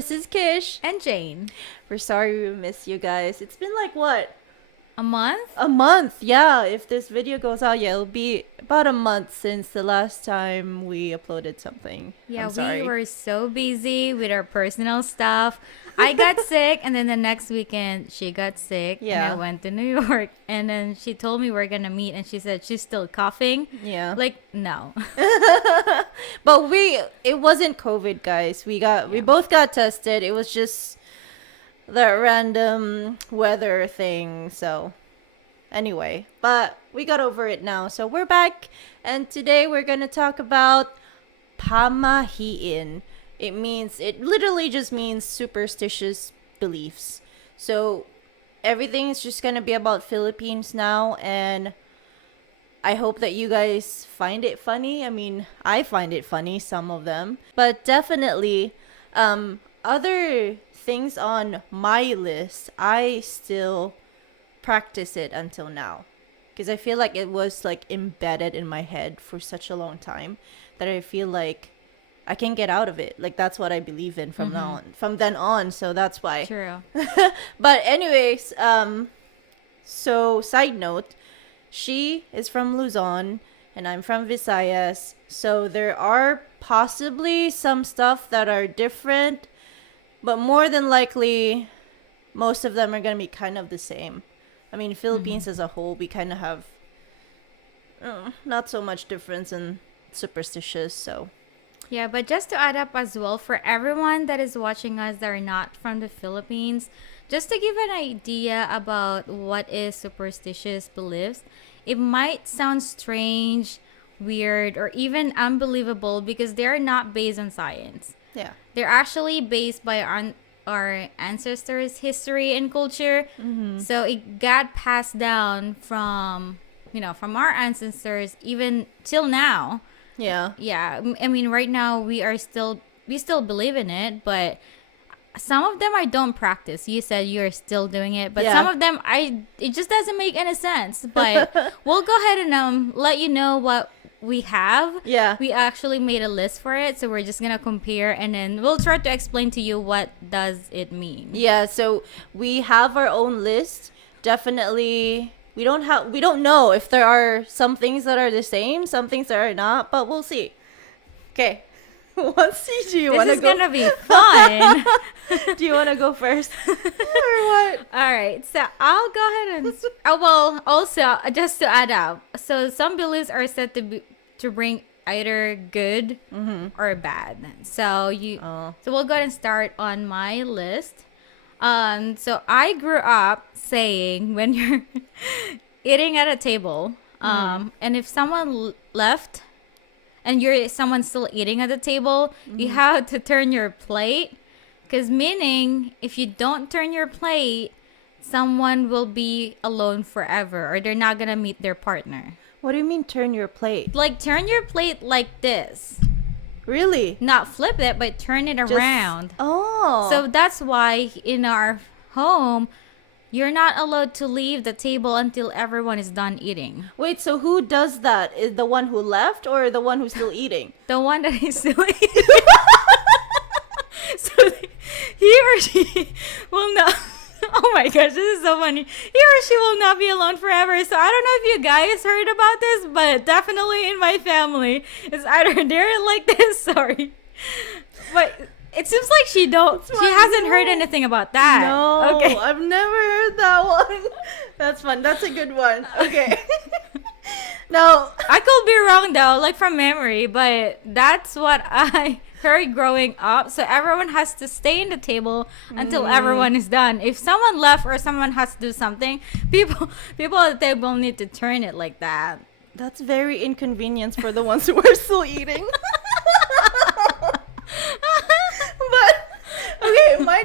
this is Kish. And Jane. We're sorry we missed you guys. It's been like what? A month? A month, yeah. If this video goes out, yeah, it'll be about a month since the last time we uploaded something. Yeah, I'm sorry. we were so busy with our personal stuff. I got sick, and then the next weekend she got sick. Yeah. And I went to New York, and then she told me we're gonna meet, and she said she's still coughing. Yeah. Like, no. But it wasn't COVID, guys. We both got tested. It was just the random weather thing. So anyway, but we got over it now. So we're back, and today we're gonna talk about PAMAHI-IN. It literally just means superstitious beliefs. So everything is just gonna be about Philippines now, and I hope that you guys find it funny. I mean, I find it funny, some of them. But definitely, other things on my list, I still practice it until now. Because I feel like it was like embedded in my head for such a long time that I feel like I can get out of it. Like that's what I believe in from then on. So that's why. True. But anyways, so side note, she is from Luzon and I'm from Visayas. So there are possibly some stuff that are different, but more than likely, most of them are going to be kind of the same. I mean, Philippines as a whole, we kind of have not so much difference in superstitious, so. Yeah, but just to add up as well, for everyone that is watching us that are not from the Philippines, just to give an idea about what is superstitious beliefs, it might sound strange, weird, or even unbelievable because they're not based on science. Yeah. They're actually based by our ancestors' history and culture. So it got passed down from our ancestors even till now. Yeah. Yeah, I mean, right now we still believe in it, but some of them I don't practice. You said you're still doing it, but some of them it just doesn't make any sense. But we'll go ahead and let you know what we have. Yeah. We actually made a list for it, so we're just gonna compare, and then we'll try to explain to you what does it mean. Yeah, so we have our own list. Definitely, we don't know if there are some things that are the same, some things that are not, but we'll see. Okay. What CG you want to go? This is gonna be fun. Do you want to go first? Or what? All right, so I'll go ahead and also just to add up. So some beliefs are said to bring either good or bad. So so we'll go ahead and start on my list. So I grew up saying when you're eating at a table, and if someone left and someone's still eating at the table, you have to turn your plate. Because meaning, if you don't turn your plate, someone will be alone forever, or they're not going to meet their partner. What do you mean turn your plate? Like, turn your plate like this. Really? Not flip it, but turn it around. Oh. So that's why in our home, you're not allowed to leave the table until everyone is done eating. Wait, so who does that? Is the one who left or the one who's still eating? The one that is still eating. So he or she will not. Oh my gosh, this is so funny. He or she will not be alone forever. So I don't know if you guys heard about this, but definitely in my family, it's either they're like this, sorry. But it seems like she hasn't heard anything about that. No, okay. I've never heard that one. That's fun. That's a good one. Okay. No, I could be wrong though, like from memory, but that's what I heard growing up. So everyone has to stay in the table until everyone is done. If someone left or someone has to do something, people at the table need to turn it like that. that's very inconvenient for the ones who are still eating. But okay, my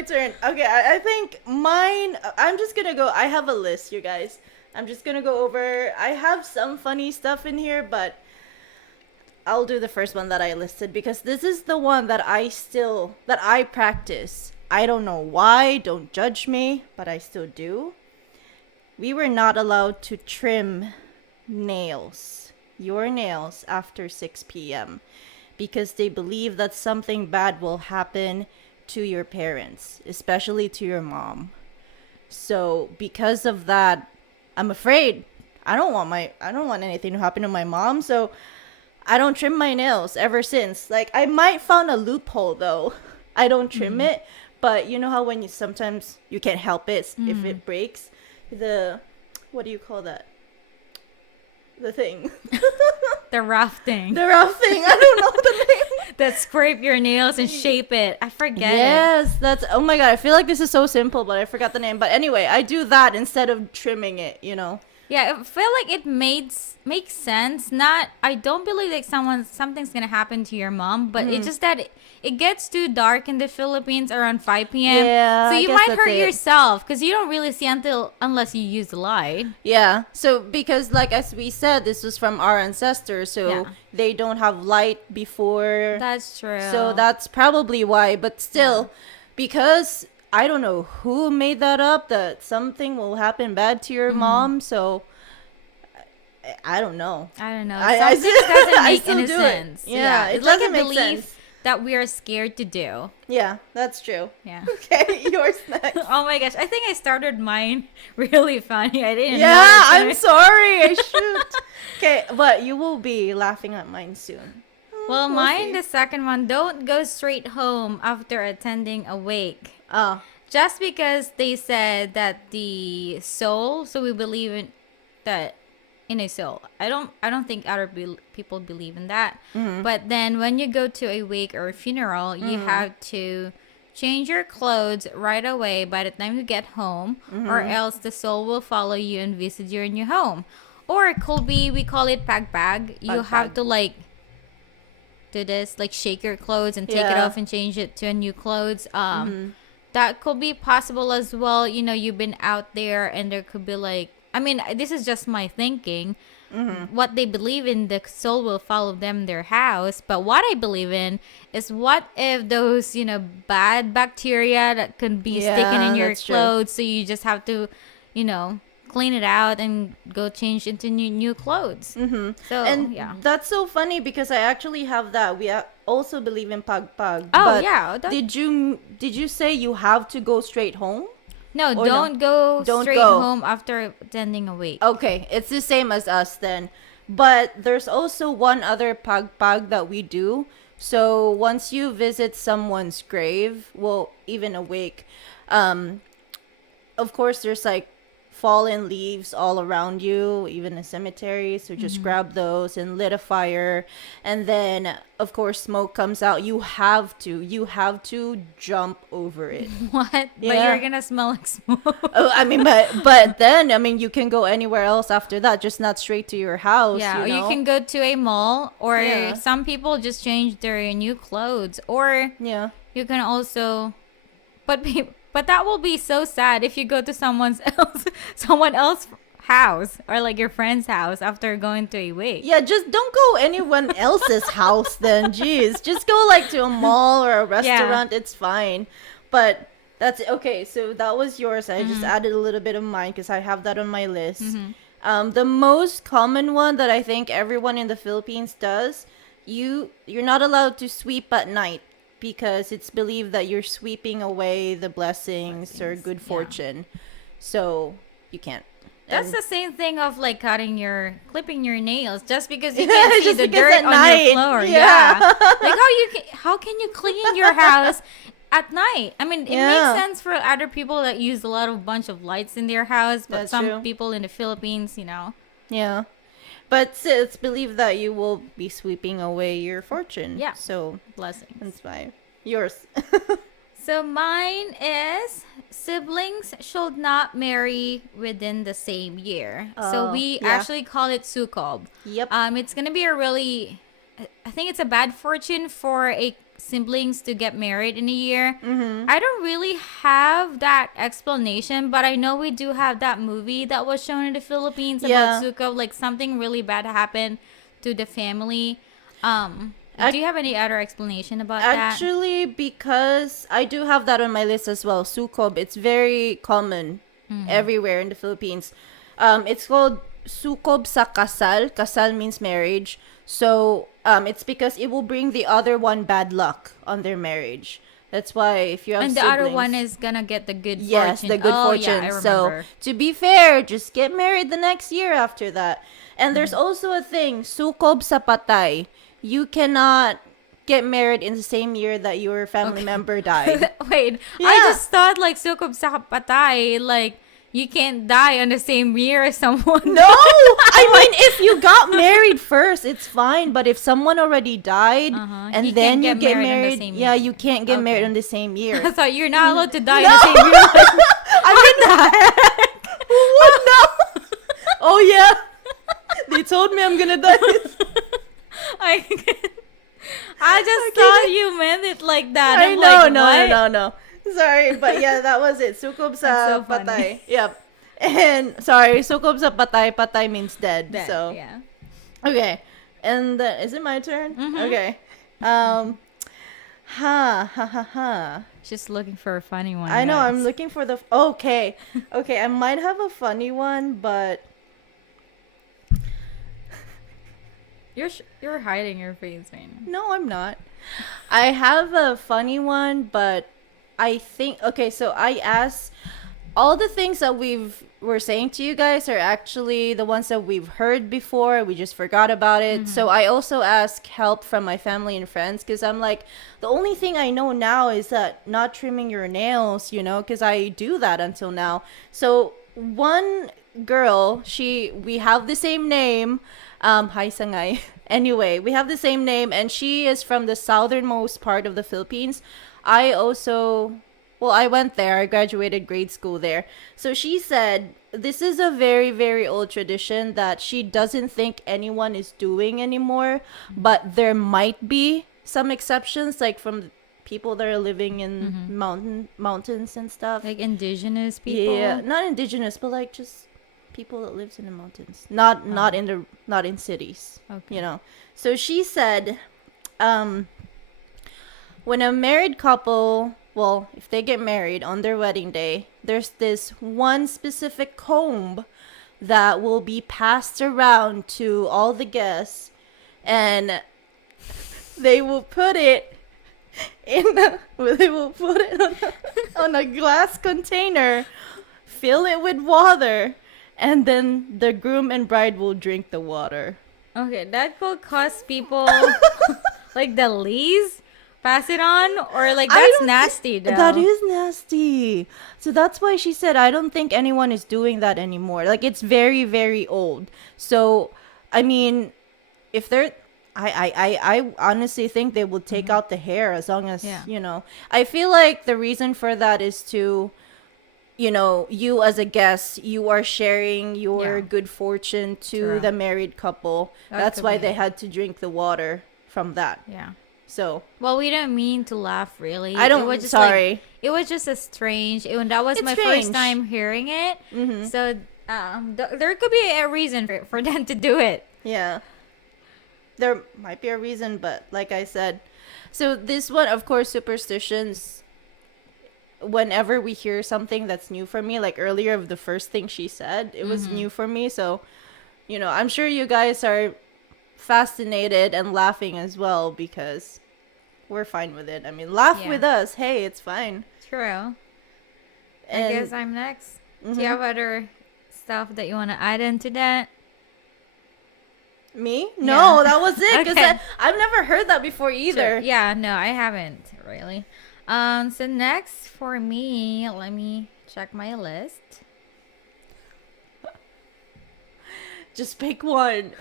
turn. Okay, I think mine. I'm just gonna go. I have a list, you guys. I'm just gonna go over. I have some funny stuff in here, but I'll do the first one that I listed because this is the one that I practice. I don't know why, don't judge me, but I still do. We were not allowed to trim your nails after 6 p.m. because they believe that something bad will happen to your parents, especially to your mom. So because of that, I'm afraid. I don't want anything to happen to my mom, so I don't trim my nails ever since. Like, I might found a loophole though. I don't trim it, but you know how when you sometimes you can't help it if it breaks, the what do you call that? The thing. The rough thing. The rough thing. I don't know the name. That scrape your nails and shape it. I forget it. Yes, that's, oh my god, I feel like this is so simple, but I forgot the name. But anyway, I do that instead of trimming it, you know. Yeah, I feel like it makes sense. Not, I don't believe like something's gonna happen to your mom, but it's just that it gets too dark in the Philippines around 5 p.m. Yeah, so I you guess might that's hurt it. yourself because you don't really see unless you use the light. Yeah, so because like as we said, this was from our ancestors, so Yeah. they don't have light before. That's true. So that's probably why, but still, because I don't know who made that up, that something will happen bad to your mom, so I don't know. I don't know. I Something still- doesn't I make still any do it. sense. Yeah, it it's like a doesn't make belief sense. that we are scared to do. Yeah, that's true. Yeah. Okay, yours next. Oh my gosh, I think I started mine really funny. I didn't know. Yeah, it I'm was sorry. I shoot. Okay, but you will be laughing at mine soon. Well, We'll mine, see. the second one, don't go straight home after attending a wake. Oh, Just because they said that the soul, so we believe in that in a soul. I don't think other people believe in that. But then when you go to a wake or a funeral, you have to change your clothes right away by the time you get home, or else the soul will follow you and visit you in your home. Or it could be, we call it pag. You have Pag-pag. to like do this, like shake your clothes and take it Yeah. off and change it to a new clothes. That could be possible as well. You know, you've been out there and there could be like, I mean, this is just my thinking. What they believe in, the soul will follow them their house. But what I believe in is, what if those, you know, bad bacteria that can be sticking Yeah, in your that's true. clothes, so you just have to, you know, clean it out and go change into new clothes. So and yeah. that's so funny because I actually have that. We also believe in pag. Oh, but yeah, Did you say you have to go straight home? No, Or don't go Don't straight go. home after attending a wake. Okay, it's the same as us then. But there's also one other pag that we do. So once you visit someone's grave, well, even a wake, of course there's like fallen leaves all around you, even a cemetery. So just grab those and lit a fire, and then of course smoke comes out. You have to jump over it. What? But Yeah. you're gonna smell like smoke. Oh, I mean, but then I mean, you can go anywhere else after that, just not straight to your house. Yeah, or you you know? can go to a mall, or Yeah. some people just change their new clothes, or Yeah. you can also, but that will be so sad if you go to someone else house, or like your friend's house after going to a wake. Yeah, just don't go anyone else's house then. Jeez, just go like to a mall or a restaurant. It's fine. But that's okay. So that was yours. I just added a little bit of mine because I have that on my list. The most common one that I think everyone in the Philippines does, you're not allowed to sweep at night because it's believed that you're sweeping away the blessings or good yeah. fortune. So you can't. That's And- the same thing of like clipping your nails, just because you can't see Just the because dirt at on night. your floor. Yeah. Yeah. Like how can you clean your house at night? I mean, it Yeah. makes sense for other people that use a lot of bunch of lights in their house, but That's some true. people in the Philippines, you know. Yeah. But it's believed that you will be sweeping away your fortune. Yeah. So Blessings. that's why. Yours. So mine is, siblings should not marry within the same year. So Oh, we yeah. actually call it sukob. Yep. It's gonna be I think it's a bad fortune for a siblings to get married in a year. I don't really have that explanation, but I know we do have that movie that was shown in the Philippines Yeah. about sukob, like something really bad happened to the family. Do you have any other explanation about that? Actually, because I do have that on my list as well. Sukob. It's very common everywhere in the Philippines. It's called sukob sa kasal. Kasal means marriage. So it's because it will bring the other one bad luck on their marriage. That's why if you have And the siblings, other one is gonna get the good yes, fortune. the good Oh, fortune. yeah, I So remember. to be fair, just get married the next year after that. And there's also a thing, sukob sa patay. You cannot get married in the same year that your family member died. Wait, Yeah. I just thought like sukob sa patay, like you can't die on the same year as someone. No, I mean if you got married first, it's fine. But if someone already died and You then can't you get get married in the married, same yeah, year. you can't get married Okay. in the same year. I thought you're not allowed to die in the same year. I mean, who would know? Oh yeah, they told me I'm gonna die. I just thought you meant it like that. I I'm know, like, what? no. Sorry, but yeah, that was it. Sukob sa That's so funny. patay. Yep. And sorry, sukob sa patay. Patay means dead. That, So yeah. okay. And is it my turn? Mm-hmm. Okay. Ha. Just looking for a funny one. I know. guys. I'm looking for the. Okay. Okay. I might have a funny one, but You're hiding your face right now. no, I'm not. I have a funny one, but I think okay. So I asked all the things that we're saying to you guys are actually the ones that we've heard before. We just forgot about it. So I also ask help from my family and friends because I'm like, the only thing I know now is that not trimming your nails, because I do that until now. So one girl, we have the same name. Hi Sangay. Anyway, we have the same name and she is from the southernmost part of the Philippines. I went there. I graduated grade school there. So she said this is a very, very old tradition that she doesn't think anyone is doing anymore, but there might be some exceptions, like from people that are living in mountains and stuff. Like indigenous people. Yeah, not indigenous, but like just people that lives in the mountains, not in cities. Okay. So she said, when a married couple, well, if they get married on their wedding day, there's this one specific comb that will be passed around to all the guests, and they will put it on a glass container, fill it with water, and then the groom and bride will drink the water. Okay, that could cost people like the least pass it on, or like that's nasty though. That is nasty. So that's why she said I don't think anyone is doing that anymore. Like it's very, very old. So I mean, if they're I honestly think they will take out the hair as long as I feel like the reason for that is to you as a guest, you are sharing your good fortune to True. the married couple. That's why they had to drink the water from that. Yeah. So Well, we didn't mean to laugh, really. I don't. It was just sorry. Like, it was just a strange. That was It's my strange. first time hearing it. So there could be a reason for them to do it. Yeah. There might be a reason, but like I said, so this one, of course, superstitions. Whenever we hear something that's new for me, like earlier, the first thing she said, it was new for me. So, I'm sure you guys are fascinated and laughing as well because we're fine with it. I mean, laugh with us. Hey, it's fine. True. And I guess I'm next. Do you have other stuff that you want to add into that? me? No, that was it. Because Okay. I've never heard that before either. Sure. Yeah, no, I haven't really. So next for me, let me check my list. Just pick one.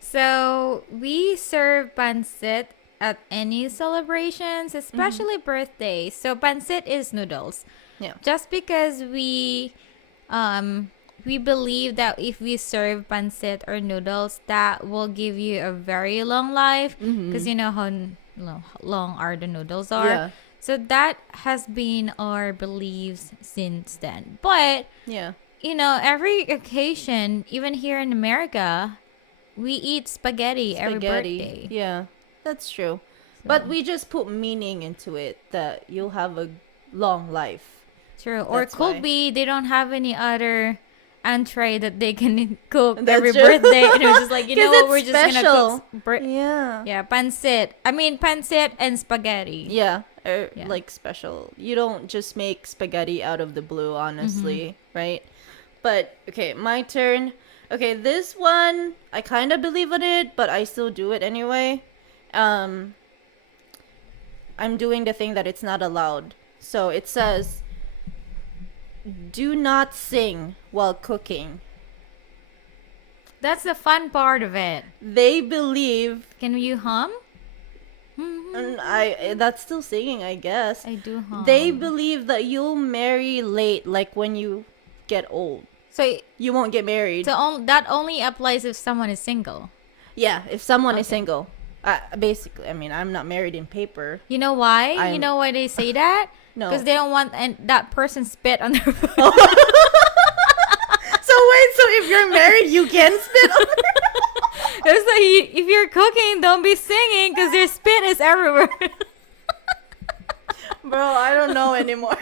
So we serve pancit at any celebrations, especially birthdays. So pancit is noodles. Yeah. Just because we believe that if we serve pancit or noodles, that will give you a very long life because you know how long are the noodles are. Yeah. So that has been our beliefs since then. But Yeah. every occasion, even here in America, we eat spaghetti every birthday. Yeah, that's true. But we just put meaning into it that you'll have a long life. True. Or That's could why. be they don't have any other entree that they can cook That's every true. birthday, and it was just like, you 'Cause know what, it's we're just gonna special. cook. Yeah. Yeah, pancit. I mean pancit and spaghetti. Yeah. Yeah. Like special. You don't just make spaghetti out of the blue, honestly, right? But okay, my turn. Okay, this one I kind of believe in it, but I still do it anyway. I'm doing the thing that it's not allowed. So it says, "Do not sing while cooking." That's the fun part of it. They believe, Can you hum? and that's still singing, I guess. I do hum. They believe that you'll marry late, like when you get old. So You won't get married. that only applies if someone is single. Yeah, if someone is single. Basically, I mean, I'm not married in paper. You know why? You I'm- know why they say that? No. Because they don't want that person spit on their food. So wait, so if you're married, you can spit on It's like if you're cooking, don't be singing because their spit is everywhere. Bro, I don't know anymore.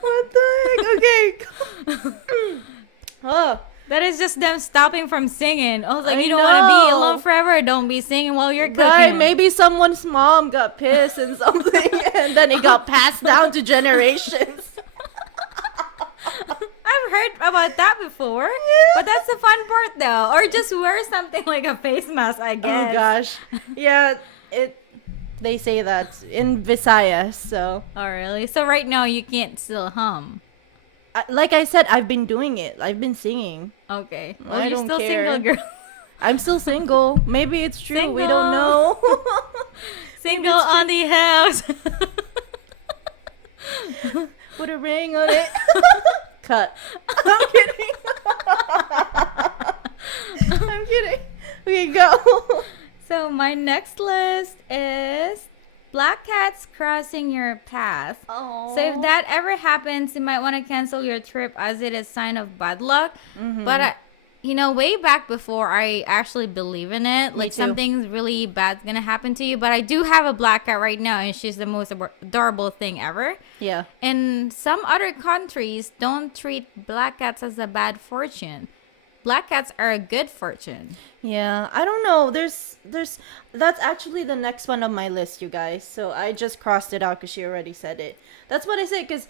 What the heck? Okay. Oh, That is just them stopping from singing. I was like, I you don't want to be know. alone forever. Don't be singing while you're cooking. right. Maybe someone's mom got pissed and something, and then it got passed down to generations. I've heard about that before. But that's the fun part though. Or just wear something like a face mask, I guess. Oh gosh. Yeah, they say that in Visayas, so Oh, really? So right now you can't still hum. like I said, I've been doing it. I've been singing. Okay. Well, I you're don't still care. single, girl. I'm still single. Maybe it's true. We Single. don't know. Single on the house. Put a ring on it. Cut. I'm kidding. I'm kidding. Okay, go. So my next list is black cats crossing your path. Oh. So if that ever happens, you might want to cancel your trip as it is sign of bad luck. But way back before, I actually believe in it. Like too. something's really bad's gonna happen to you. But I do have a black cat right now, and she's the most adorable thing ever. Yeah. And some other countries don't treat black cats as a bad fortune. Black cats are a good fortune. Yeah, I don't know. There's that's actually the next one on my list, you guys. So I just crossed it out because she already said it. That's what I said because,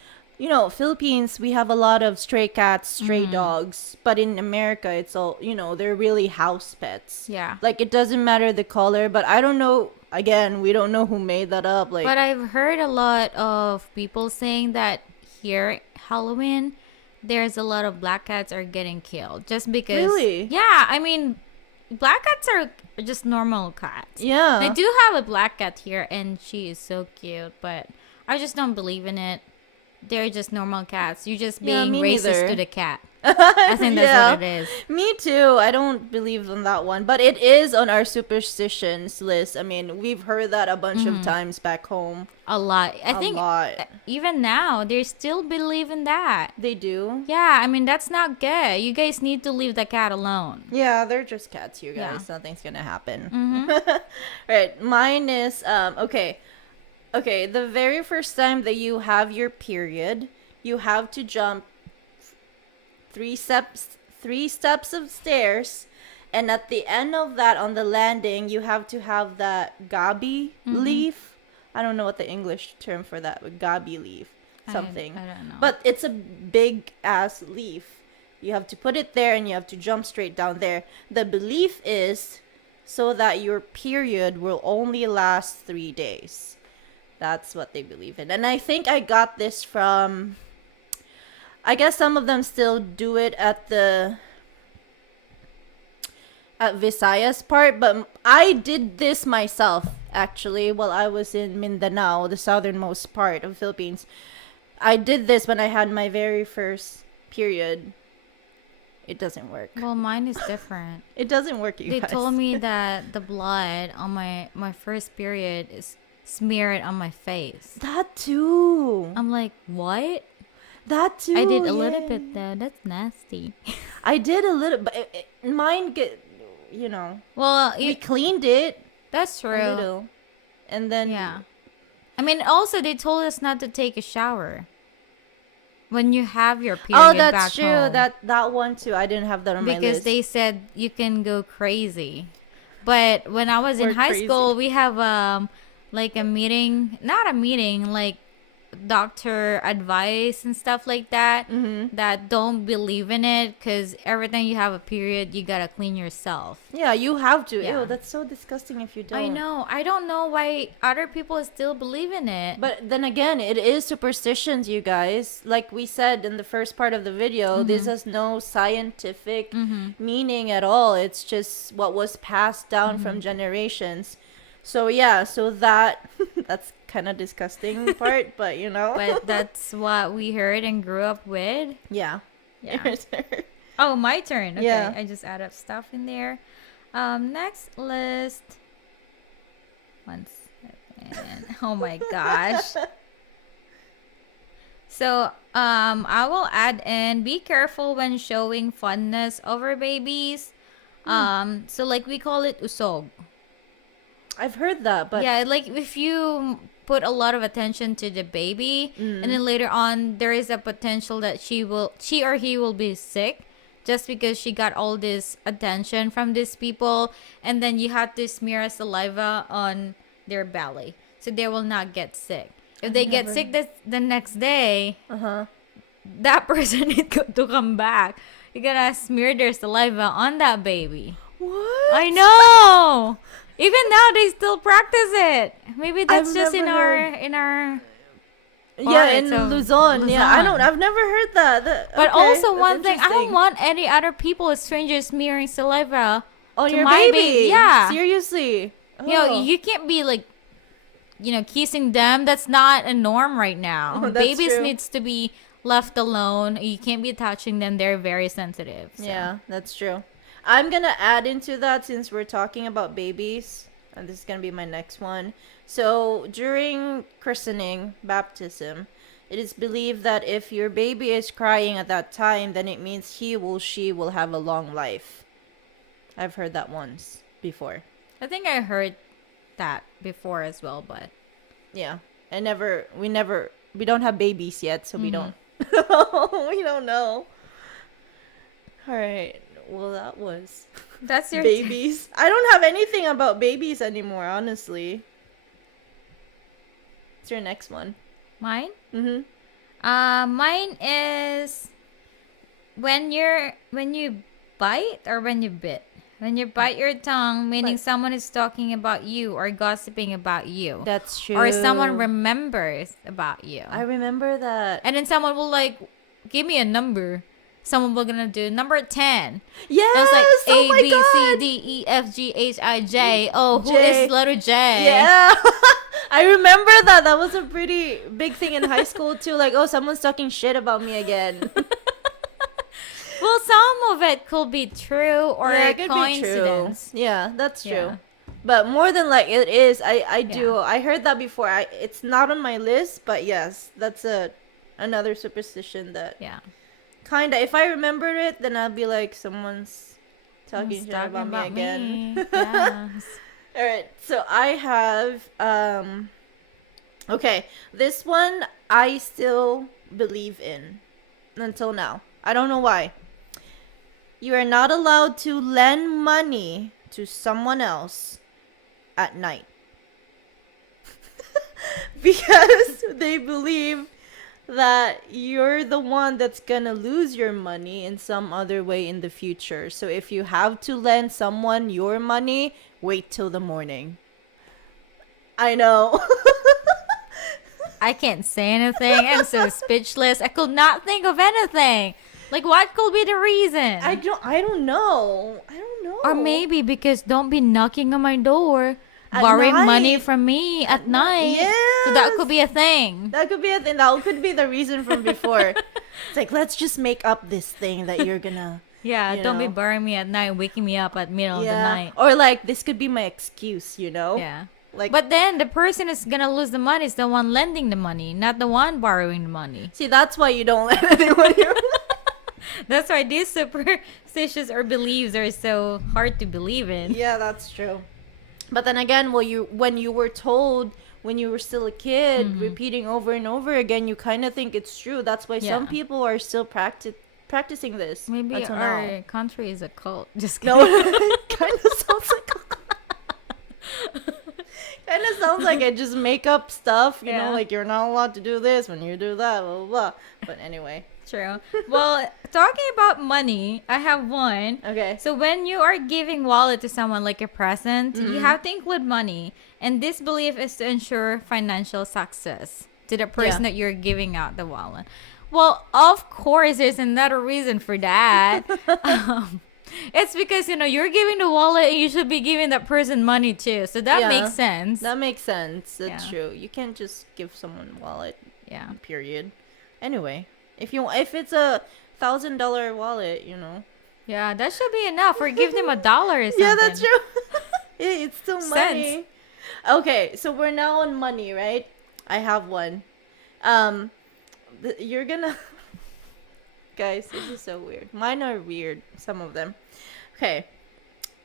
Philippines, we have a lot of stray cats, stray dogs, but in America, it's all, they're really house pets. Yeah. Like it doesn't matter the color, but I don't know. Again, we don't know who made that up. Like, But I've heard a lot of people saying that here Halloween, there's a lot of black cats are getting killed just because. Really? Yeah, I mean, black cats are just normal cats. yeah. I do have a black cat here, and she is so cute, but I just don't believe in it. They're just normal cats. You're just Yeah, being me racist neither. to the cat. I think that's Yeah. what it is. Me too. I don't believe in that one, but it is on our superstitions list. I mean, we've heard that a bunch of times back home. A lot. I think lot. even now, they still believe in that. They do. Yeah, I mean, that's not good. You guys need to leave the cat alone. Yeah, they're just cats, you Yeah. guys. Nothing's gonna happen. Right. Mine is okay. Okay, the very first time that you have your period, you have to jump three steps of stairs, and at the end of that, on the landing, you have to have that gabi leaf. I don't know what the English term for that, but gabi leaf, something. I don't know. But it's a big ass leaf. You have to put it there, and you have to jump straight down there. The belief is so that your period will only last 3 days. That's what they believe in. And I think I got this from, I guess some of them still do it at Visayas part, but I did this myself actually while I was in Mindanao, the southernmost part of Philippines. I did this when I had my very first period. It doesn't work. Well, mine is different. It doesn't work, you They guys. told me that the blood on my first period is smeared on my face. That too. I'm like, what? That too. I did a little yeah. bit though. That's nasty. I did a little, but mine Well, we cleaned it that's a true. little, and then Yeah. I mean, also they told us not to take a shower. when you have your period Oh, back that's true. home. That one too. I didn't have that on my Because list. they said you can go crazy. But when I was in Or high crazy. school, we have like a meeting, not a meeting, like doctor advice and stuff like that. That don't believe in it because every time you have a period, you gotta clean yourself. Yeah, you have to. Yeah. Ew, that's so disgusting if you don't. I know. I don't know why other people still believe in it. But then again, it is superstitions, you guys. Like we said in the first part of the video, this has no scientific meaning at all. It's just what was passed down from generations. So yeah, so that that's kind of disgusting part, but you know. But that's what we heard and grew up with. yeah. Yeah. Your turn. Oh, my turn. Okay, Yeah. I just add up stuff in there. Next list. One second. Oh my gosh. So, I will add in, be careful when showing fondness over babies. So like we call it usog. I've heard that, but Yeah, like if you put a lot of attention to the baby, and then later on there is a potential that she or he will be sick just because she got all this attention from these people, and then you have to smear saliva on their belly so they will not get sick. If they get sick the next day, that person need to come back. You're gonna smear their saliva on that baby. what? I know. Even now, they still practice it. Maybe that's I've just never heard. in our. Yeah, in parts of Luzon. Yeah, Luzon. I've never heard that. But Okay, also that's one thing, I don't interesting. want any other people, strangers, smearing saliva on to your my baby. Yeah, Seriously. you know, Oh. you can't be like, kissing them. That's not a norm right now. Oh, that's Babies true. needs to be left alone. You can't be touching them. They're very sensitive. So. Yeah, that's true. I'm gonna add into that since we're talking about babies, and this is gonna be my next one. So during christening, baptism, it is believed that if your baby is crying at that time, then it means she will have a long life. I've heard that once before. I think I heard that before as well, but Yeah, we don't have babies yet, so we don't. We don't know. All right. Well, that was that's your babies. I don't have anything about babies anymore, honestly. What's your next one? Mine? Mm-hmm. Mine is when you bite or when you bit. When you bite your tongue, meaning someone is talking about you or gossiping about you. That's true. Or someone remembers about you. I remember that. And then someone will like, give me a number. Someone will gonna do number 10. Yes! I was like, Oh A, my B, God! C, D, E, F, G, H, I, J. Oh, who J. is letter J? Yeah. I remember that. That was a pretty big thing in high school, too. Like, oh, someone's talking shit about me again. Well, some of it could be true or Yeah, a it could be true. coincidence. Yeah, that's true. Yeah. But more than like it is, I do. I heard that before. It's not on my list, but yes, that's another superstition that Yeah. kinda. If I remember it, then I'll be like, someone's talking Who's shit talking about me again. me? Yes. All right, so I have okay, this one I still believe in until now. I don't know why. You are not allowed to lend money to someone else at night. Because they believe that you're the one that's gonna lose your money in some other way in the future. So if you have to lend someone your money, wait till the morning. I know. I can't say anything. I'm so speechless. I could not think of anything. Like, what could be the reason? I don't know. Or maybe because don't be knocking on my door, At borrowing night. money from me at night. So that could be a thing. That could be a thing. That could be the reason from before. It's like, let's just make up this thing that you're gonna. Yeah, you don't be know. borrowing me at night, waking me up at middle of the night. Or like, this could be my excuse, you know? Yeah. Like, But then the person is gonna lose the money is the one lending the money, not the one borrowing the money. see, that's why you don't let anyone. That's why these superstitions or beliefs are so hard to believe in. Yeah, that's true. But then again, when you were told when you were still a kid, repeating over and over again, you kind of think it's true. That's why some people are still practicing this. Maybe until our now. country is a cult. Just kidding. No, kind of sounds like kind of sounds like I just make up stuff, you know, like you're not allowed to do this when you do that, blah, blah, blah. But anyway. True. Well, talking about money, I have one. Okay. So when you are giving wallet to someone like a present, you have to include money. And this belief is to ensure financial success to the person that you're giving out the wallet. Well, of course, there's another reason for that. It's because, you know, you're giving the wallet and you should be giving that person money too. So that makes sense. That makes sense. That's true. You can't just give someone a wallet. Yeah. Period. Anyway, if it's a $1,000 wallet, you know. Yeah, that should be enough. Or give them $1 or something. Yeah, that's true. It's still money. Okay, so we're now on money, right? I have one. You're gonna... Guys, this is so weird. Mine are weird, some of them. Okay.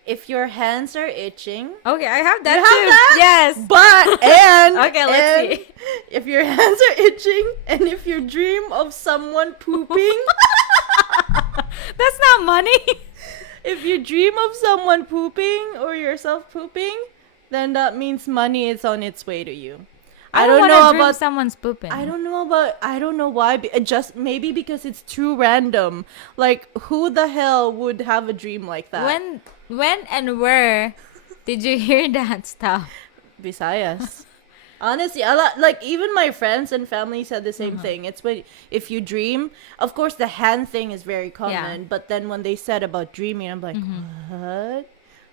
If your hands are itching... Okay, I have that you too. have that? Yes. But, okay, let's see. If your hands are itching and if you dream of someone pooping... That's not money. If you dream of someone pooping or yourself pooping, then that means money is on its way to you. I don't know about someone's pooping. I don't know why. Just maybe because it's too random. Like, who the hell would have a dream like that? When and where did you hear that stuff? Visayas. Honestly, like even my friends and family said the same thing. It's if you dream, of course the hand thing is very common, but then when they said about dreaming, I'm like, what?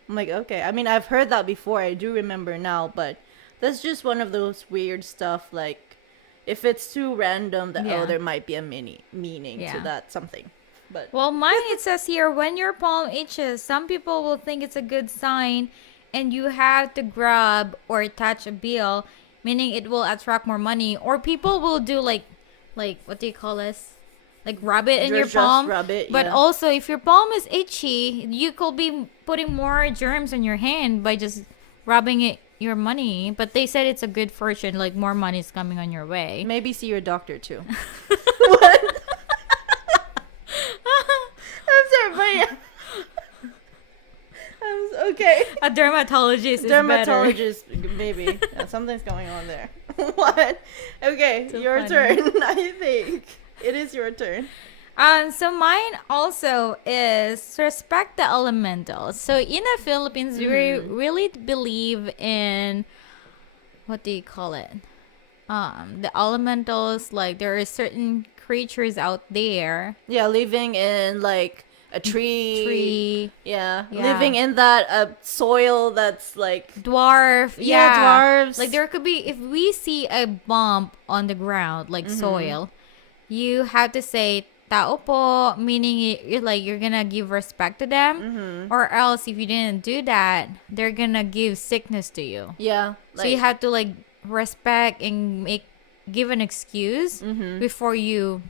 I'm like, okay. I mean, I've heard that before. I do remember now, but that's just one of those weird stuff. Like, if it's too random, that there might be a meaning to that something. But well, mine it says here, when your palm itches, some people will think it's a good sign, and you have to grab or touch a bill, meaning it will attract more money. Or people will do like what do you call this? Like rub it in your palm. Rub it, but also, if your palm is itchy, you could be putting more germs on your hand by just rubbing it. Your money, but they said it's a good fortune, like more money is coming on your way. Maybe see your doctor too. What? I'm sorry, but okay. A dermatologist. Dermatologist, maybe. Something's going on there. What? Okay, so your turn. I think it is your turn. So mine also is respect the elementals. So in the Philippines, we really believe in, what do you call it? The elementals, like there are certain creatures out there. Yeah, living in like a tree. Yeah. Living in that soil that's like dwarf. Yeah, dwarves. Like there could be, if we see a bump on the ground, like soil, you have to say tao po, meaning you're gonna give respect to them, or else if you didn't do that, they're gonna give sickness to you. Yeah. So you have to like respect and give an excuse before you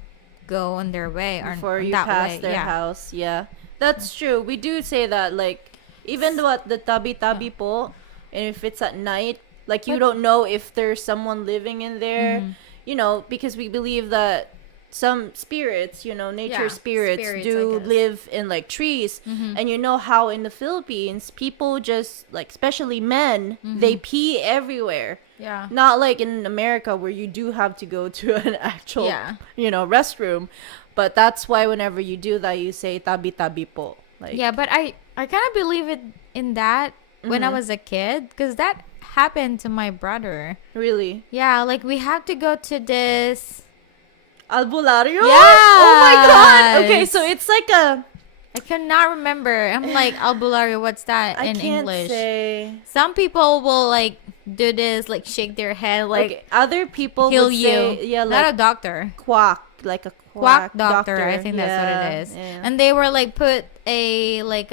go on their way, or before you pass their house. Yeah, that's true. We do say that, like even the tabi po, and if it's at night, like you don't know if there's someone living in there, you know, because we believe that some spirits, you know, nature spirits do live in like trees. And you know how in the Philippines, people just like, especially men, they pee everywhere. Yeah. Not like in America where you do have to go to an actual, you know, restroom. But that's why whenever you do that, you say tabi po. Like, yeah, but I kind of believe it in that when I was a kid, because that happened to my brother. Really? Yeah, like we have to go to this Albulario? Yeah. Oh my god. Okay, so it's like a... I cannot remember. I'm like, albulario, what's that in English? Say. Some people will like do this, like shake their head, like okay. Other people heal would you. Say, yeah, like not a doctor. Quack, like a Quack doctor. I think that's what it is. Yeah. And they were like put a like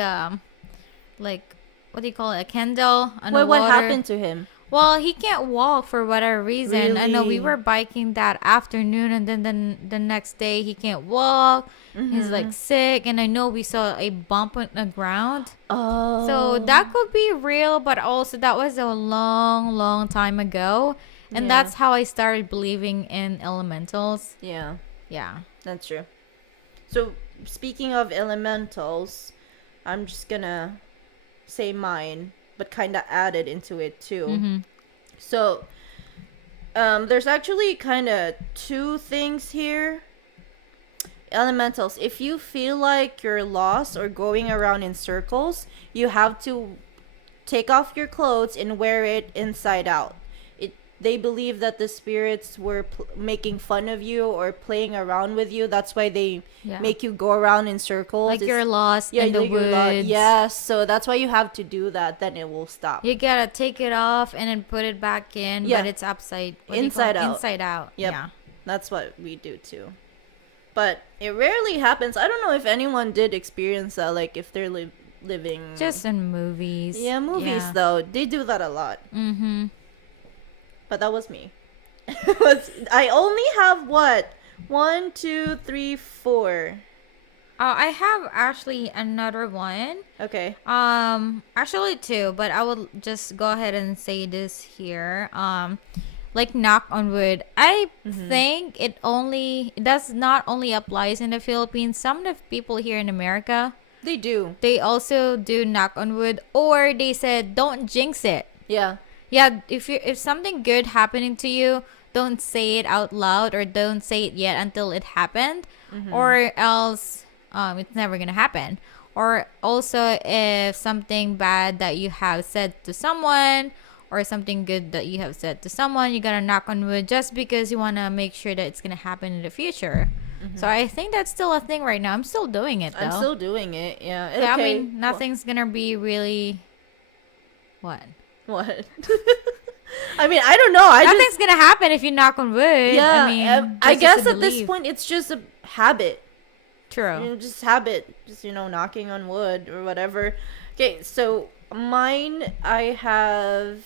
what do you call it? A candle on the water. What happened to him? Well, he can't walk for whatever reason. I know we Really? were biking that afternoon, and then the next day he can't walk. He's like sick, and I know we saw a bump on the ground. So Oh. that could be real, but also that was a long, long time ago. And Yeah. that's how I started believing in elementals. Yeah, Yeah. that's true. So, speaking of elementals, I'm just gonna say mine, but kind of added into it too. Mm-hmm. So, there's actually kind of two things here. Elementals, if you feel like you're lost or going around in circles, you have to take off your clothes and wear it inside out. They believe that the spirits were making fun of you or playing around with you. That's why they make you go around in circles. Like you're lost in the like you're woods. Yes, so that's why you have to do that. Then it will stop. You gotta take it off and then put it back in, Yeah. but it's Inside out. Inside out. Yep. Yeah. That's what we do too. But it rarely happens. I don't know if anyone did experience that, like if they're living. Just in movies. Yeah, movies Yeah. though. They do that a lot. Mm-hmm. But that was me. I only have what? 1, 2, 3, 4. I have actually another one. Okay. Actually two, but I will just go ahead and say this here. Like knock on wood. I think it does not only applies in the Philippines. Some of the people here in America, They do. they also do knock on wood, or they said don't jinx it. Yeah. Yeah, if something good happening to you, don't say it out loud or don't say it yet until it happened, or else it's never gonna happen. Or also if something bad that you have said to someone or something good that you have said to someone, you gotta knock on wood just because you wanna make sure that it's gonna happen in the future. So I think that's still a thing right now. I'm still doing it though. I'm still doing it. Yeah. Yeah, Okay. I mean nothing's gonna be really what. What? I mean, I don't know. Nothing's gonna happen if you knock on wood. Yeah. I mean, I that's just guess a at this belief. point, it's just a habit. True. Just habit. Just, knocking on wood or whatever. Okay, so mine, I have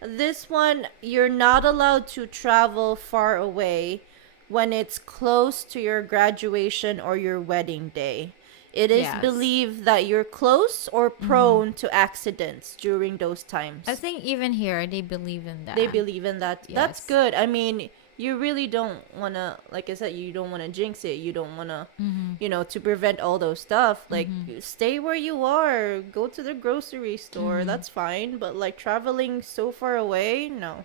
this one. You're not allowed to travel far away when it's close to your graduation or your wedding day. It is Yes. believed that you're close or prone to accidents during those times. I think even here they believe in that. They believe in that. That's Yes. good. I mean, you really don't want to, like I said, you don't want to jinx it. You don't want to, to prevent all those stuff. Like, you stay where you are. Go to the grocery store. That's fine. But, like, traveling so far away, no.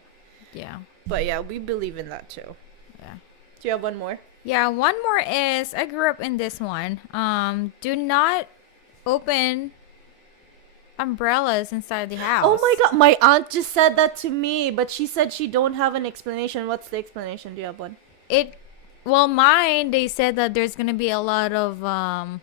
Yeah. But, yeah, we believe in that, too. Yeah. Do you have one more? Yeah. One more is I grew up in this one. Do not open umbrellas inside the house. Oh, my God. My aunt just said that to me. But she said she don't have an explanation. What's the explanation? Do you have one? Mine, they said that there's gonna be a lot of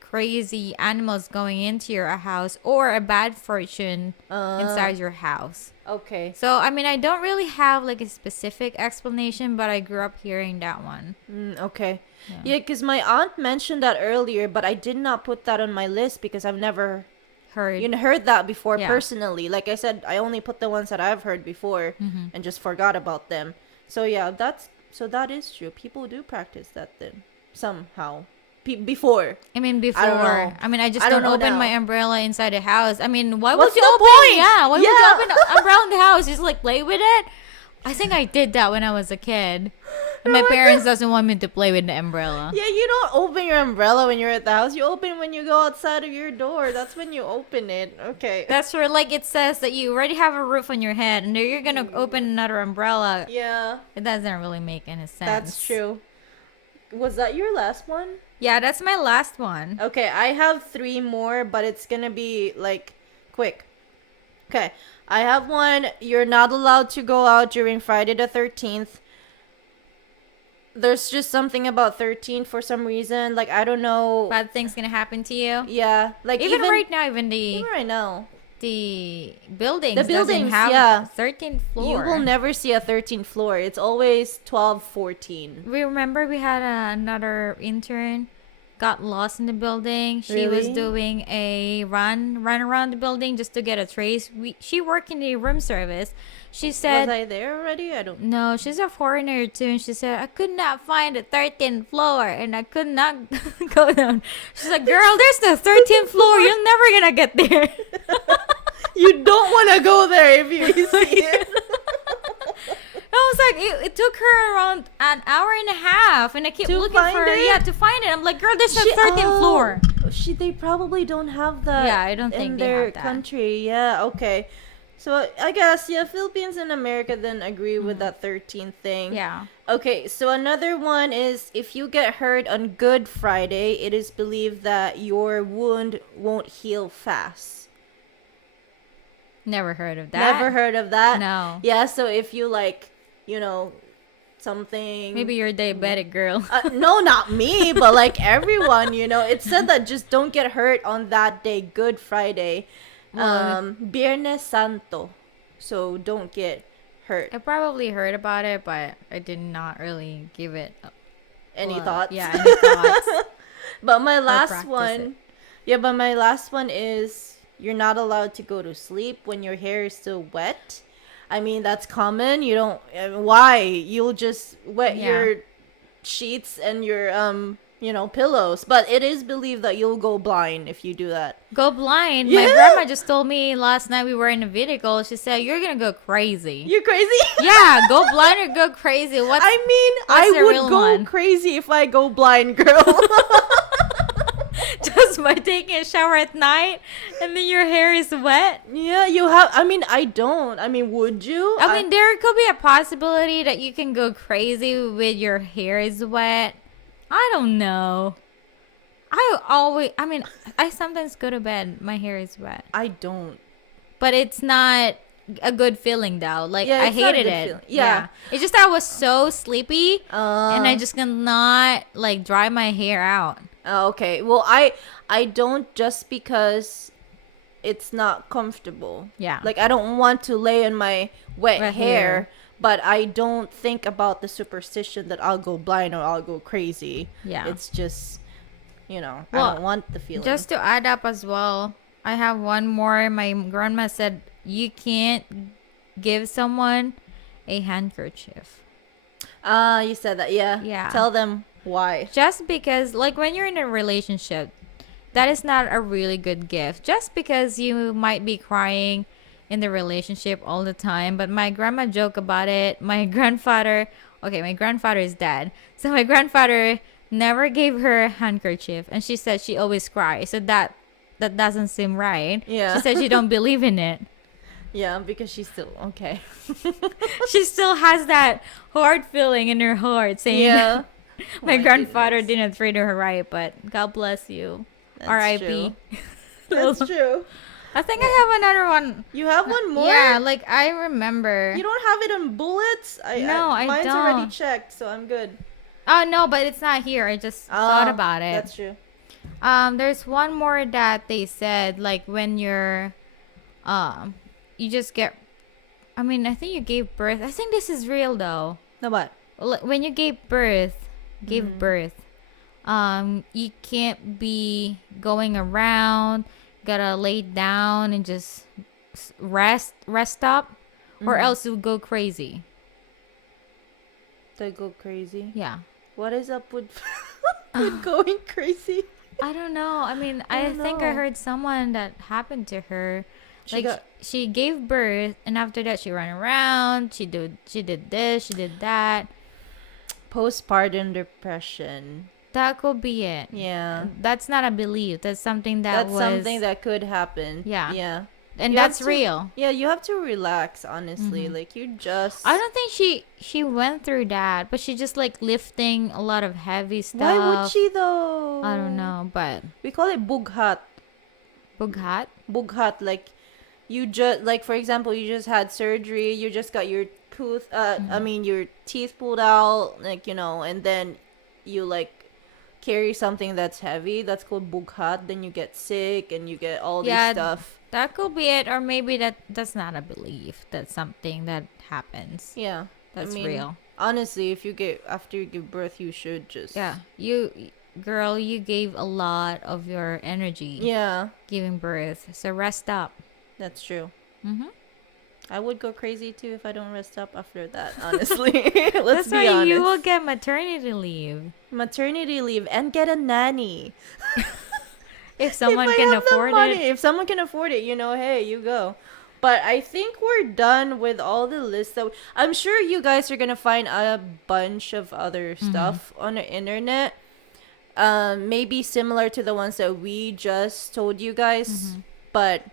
crazy animals going into your house or a bad fortune inside your house. Okay. So I mean, I don't really have like a specific explanation, but I grew up hearing that one. Okay. Yeah, because my aunt mentioned that earlier, but I did not put that on my list because I've never heard that before personally. Like I said, I only put the ones that I've heard before and just forgot about them. So yeah, that is true. People do practice that then somehow. Before. I mean, before. I just I don't don't know open now. my umbrella inside the house. I mean, why What's would you the open? point? Yeah, why would you Yeah. open an umbrella in the house? Just like play with it. I think I did that when I was a kid. And my parents doesn't want me to play with the umbrella. Yeah, you don't open your umbrella when you're at the house. You open when you go outside of your door. That's when you open it. Okay. That's where like it says that you already have a roof on your head and then you're gonna open another umbrella. Yeah, It doesn't really make any sense. that's true. Was that your last one? Yeah, that's my last one. Okay, I have 3 more, but it's gonna be like quick. Okay, I have one. You're not allowed to go out during Friday the 13th. There's just something about 13 for some reason. Like, I don't know. Bad things gonna happen to you. Yeah, like Even right now, even even right now. the buildings The buildings, doesn't have yeah. 13th floor. You will never see a 13th floor. It's always 12, 14. We remember we had another intern. got lost in the building. She was Really? doing a run around the building just to get a trace. She worked in the room service. She Was said, I there already? I don't. no, she's a foreigner too. And she said, I could not find the 13th floor and I could not go down. She's like, girl, there's the 13th floor. You're never gonna get there. You don't want to go there if you see it. I was like, it took her around an hour and a half, and I kept To looking find for it? yeah, to find it. I'm like, girl, there's the 13th floor. They probably don't have that. Yeah, I don't think in they their have that. country. Yeah, okay. So I guess Philippines and America then agree with that 13th thing. Yeah. Okay, so another one is if you get hurt on Good Friday, it is believed that your wound won't heal fast. Never heard of that. Never heard of that? No. Yeah, so if you something. Maybe you're a diabetic girl. No, not me, but like everyone, it said that just don't get hurt on that day, Good Friday. Viernes Santo. So don't get hurt. I probably heard about it, but I did not really give it Any thoughts? Yeah, any thoughts. But my last practice one, but my last one is you're not allowed to go to sleep when your hair is still wet. I mean, that's common. You don't. Why? You'll just wet your sheets and your pillows. But it is believed that you'll go blind if you do that. Go blind. Yeah. My grandma just told me last night we were in a vehicle. She said, you're going to go crazy. You crazy? Yeah, go blind or go crazy. What's I the would real go one? crazy if I go blind, girl. just by taking a shower at night and then your hair is wet? Yeah, you have. I mean, I don't. I mean, would you? I mean, there could be a possibility that you can go crazy with your hair is wet. I don't know. I sometimes go to bed, my hair is wet. I don't. But it's not a good feeling though. Like, Yeah, I it's not a hated good it. feeling. Yeah. It's just that I was so sleepy and I just cannot like dry my hair out. Okay. Well, I don't just because it's not comfortable. Yeah. Like I don't want to lay in my wet Wet hair, hair. but I don't think about the superstition that I'll go blind or I'll go crazy. Yeah. It's just, I Well, don't want the feeling. Just to add up as well, I have one more. My grandma said you can't give someone a handkerchief. You said that. Yeah. Yeah. Tell them why. Just because, like, when you're in a relationship, that is not a really good gift. Just because you might be crying in the relationship all the time. But my grandma joked about it. My grandfather is dead. So my grandfather never gave her a handkerchief. And she said she always cries. So that doesn't seem right. Yeah. She said she don't believe in it. Yeah, because she's still okay. She still has that hard feeling in her heart saying Yeah. my my grandfather goodness. didn't treat her right, but God bless you. That's R.I.P. That's true. I think I have another one. You have one more? Yeah, like I remember. You don't have it in bullets? No, I mine's already don't. checked, so I'm good. Oh no, but it's not here. I just thought about it. That's true. There's one more that they said, like when you're, you just get. I mean, I think you gave birth. I think this is real though. No, but When you gave birth, you can't be going around. Gotta lay down and just rest up, or else you'll go crazy. they go crazy. Yeah. What is up with with going crazy? I don't know. I mean, I don't think I know. heard someone that happened to her. She got- She gave birth, and after that, she ran around. She did this. She did that. Postpartum depression. That could be it. Yeah. That's not a belief. That's something that That's something that could happen. Yeah. Yeah. and you have that's to- real. Yeah, you have to relax, honestly. Like you just I don't think she went through that, but she just like lifting a lot of heavy stuff. Why would she though? I don't know, but We call it bughat. bughat. Bughat, like you just like for example, you just had surgery, you just got your tooth your teeth pulled out, like and then you like carry something that's heavy, that's called bughat, then you get sick and you get all Yeah, this stuff. That could be it, or maybe that's not a belief. That's something that happens. Yeah. That's real. Honestly, if you get after you give birth, you should just Yeah, girl, you gave a lot of your energy Yeah, giving birth. So rest up. that's true. Mm-hmm. I would go crazy too if I don't rest up after that, honestly. Let's That's be why you will honest. get maternity leave. Maternity leave and get a nanny. If If someone I can have the afford money, it. if someone can afford it, hey, you go. But I think we're done with all the lists. So I'm sure you guys are gonna find a bunch of other stuff on the internet. Maybe similar to the ones that we just told you guys, but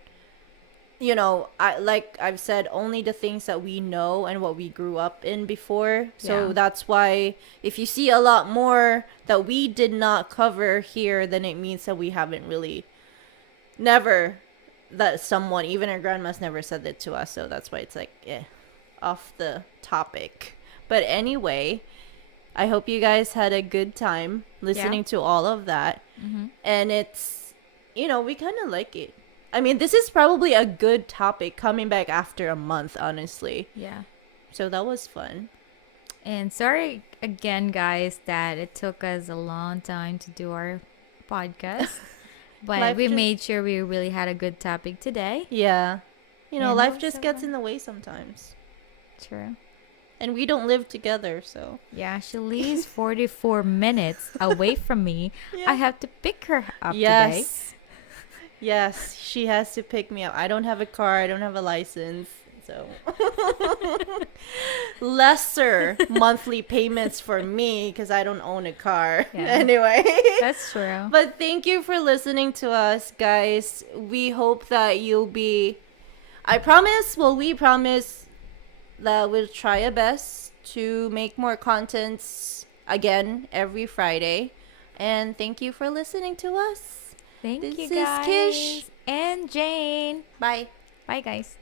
like I've said, only the things that we know and what we grew up in before. So Yeah. that's why if you see a lot more that we did not cover here, then it means that we haven't really never that someone, even our grandmas, never said it to us. So that's why it's like off the topic. But anyway, I hope you guys had a good time listening to all of that. And it's, we kind of like it. I mean, this is probably a good topic coming back after a month, honestly. Yeah. So that was fun. And sorry again, guys, that it took us a long time to do our podcast. But Life we just- made sure we really had a good topic today. Yeah. Yeah, Life no, just so gets fun. in the way sometimes. True. And we don't live together, so. Yeah, she lives 44 minutes away from me. Yeah. I have to pick her up today. Yes. Yes, she has to pick me up. I don't have a car. I don't have a license. So lesser monthly payments for me because I don't own a car. Yeah. Anyway. That's true. But thank you for listening to us, guys. We hope that you'll be. We promise that we'll try our best to make more contents again every Friday. And thank you for listening to us. Thank This you, is guys. Kish. And Jane. Bye. Bye, guys.